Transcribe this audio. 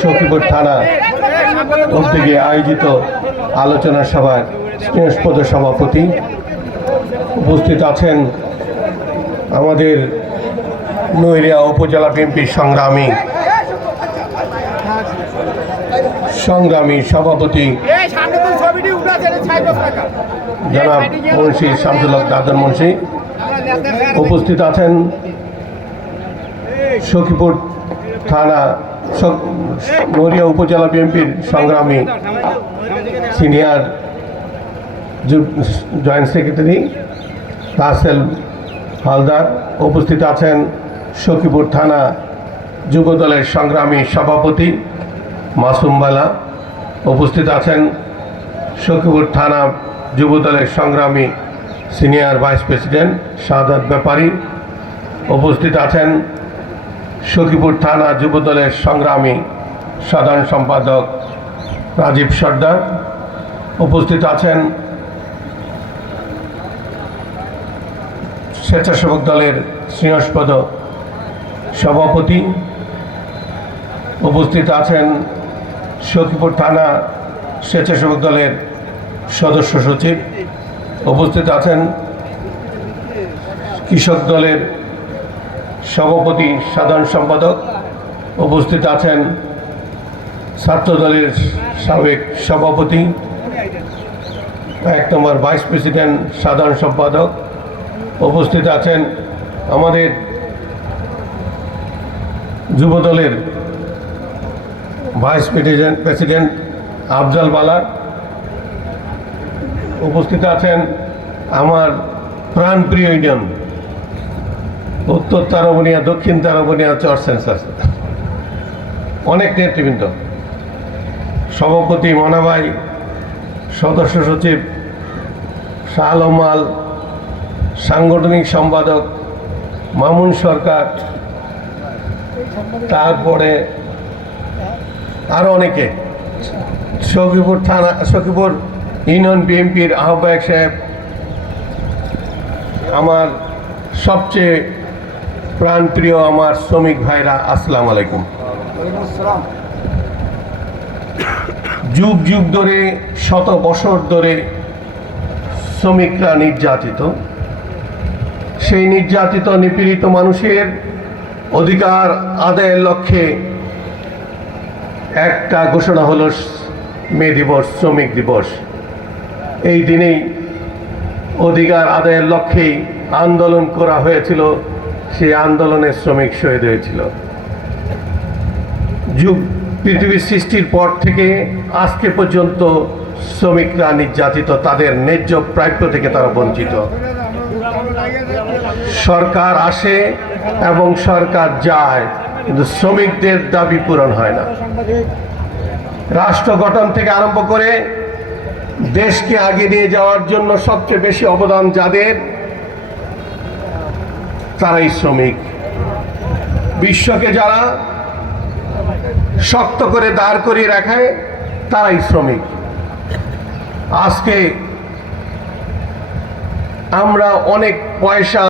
সখীপুর থানা উদ্যোগে আয়োজিত আলোচনা সভায় স্নেহস্পদ সভাপতি উপস্থিত আছেন আমাদের নৈরিয়া উপজেলা বিএনপির সংগ্রামী সভাপতি জনাব মুন্সি শামসুল হক দাদন মুন্সি। উপস্থিত আছেন সখীপুর থানা নৈরিয়া উপজেলা বিএনপির সংগ্রামী senior joint secretary Rasel Haldar. উপস্থিত আছেন সখীপুর থানা যুবদলের সংগ্রামী সভাপতি মাসুম বালা। উপস্থিত আছেন সখীপুর থানা যুবদলের সংগ্রামী সিনিয়র ভাইস প্রেসিডেন্ট শাহাদাত ব্যাপারী। উপস্থিত আছেন সখীপুর থানা যুবদলের সংগ্রামী সাধারণ সম্পাদক রাজীব সর্দার। উপস্থিত আছেন স্বেচ্ছাসেবক দলের স্নেহস্পদ সভাপতি। উপস্থিত আছেন সখীপুর থানা স্বেচ্ছাসেবক দলের সদস্য সচিব। উপস্থিত আছেন কৃষক দলের সভাপতি সাধারণ সম্পাদক। উপস্থিত আছেন ছাত্র দলের সাবেক সভাপতি 1 নম্বর ভাইস প্রেসিডেন্ট সাধারণ সম্পাদক। উপস্থিত আছেন আমাদের যুবদলের ভাইস প্রেসিডেন্ট আফজাল বালা। উপস্থিত আছেন আমার প্রাণপ্রিয় ইউনিয়ন উত্তর তারাবনিয়া, দক্ষিণ তারাবনিয়া চর সেন্সাস অনেক নেতৃবৃন্দ, সভাপতি মনাভাই, সদস্য সচিব শাহ আলম আল, সাংগঠনিক সম্পাদক মামুন সরকার, তারপরে আরও অনেকে, সখীপুর ইউনিয়ন বিএনপির আহ্বায়ক সাহেব, আমার সবচেয়ে প্রাণপ্রিয় আমার শ্রমিক ভাইরা, আসসালামু আলাইকুম। যুগ যুগ ধরে, শত বছর ধরে শ্রমিকরা নির্যাতিত। সেই নির্যাতিত নিপীড়িত মানুষের অধিকার আদায়ের লক্ষ্যে একটা ঘোষণা হলো মে দিবস, শ্রমিক দিবস। এই দিনেই অধিকার আদায়ের লক্ষ্যেই আন্দোলন করা হয়েছিল। সেই আন্দোলনে শ্রমিক শহীদ হয়েছিল। পৃথিবীর সৃষ্টির পর থেকে আজকে পর্যন্ত শ্রমিকরা নির্যাতিত, তাদের ন্যায্য প্রাপ্য থেকে তারা বঞ্চিত। সরকার আসে এবং সরকার যায়, কিন্তু শ্রমিকদের দাবি পূরণ হয় না। রাষ্ট্র গঠন থেকে আরম্ভ করে দেশকে আগে নিয়ে যাওয়ার জন্য সবচেয়ে বেশি অবদান যাদের, তারাই শ্রমিক। বিশ্বকে যারা শক্ত করে দাঁড় করিয়ে রাখায়, তারাই শ্রমিক। আজকে আমরা অনেক পয়সা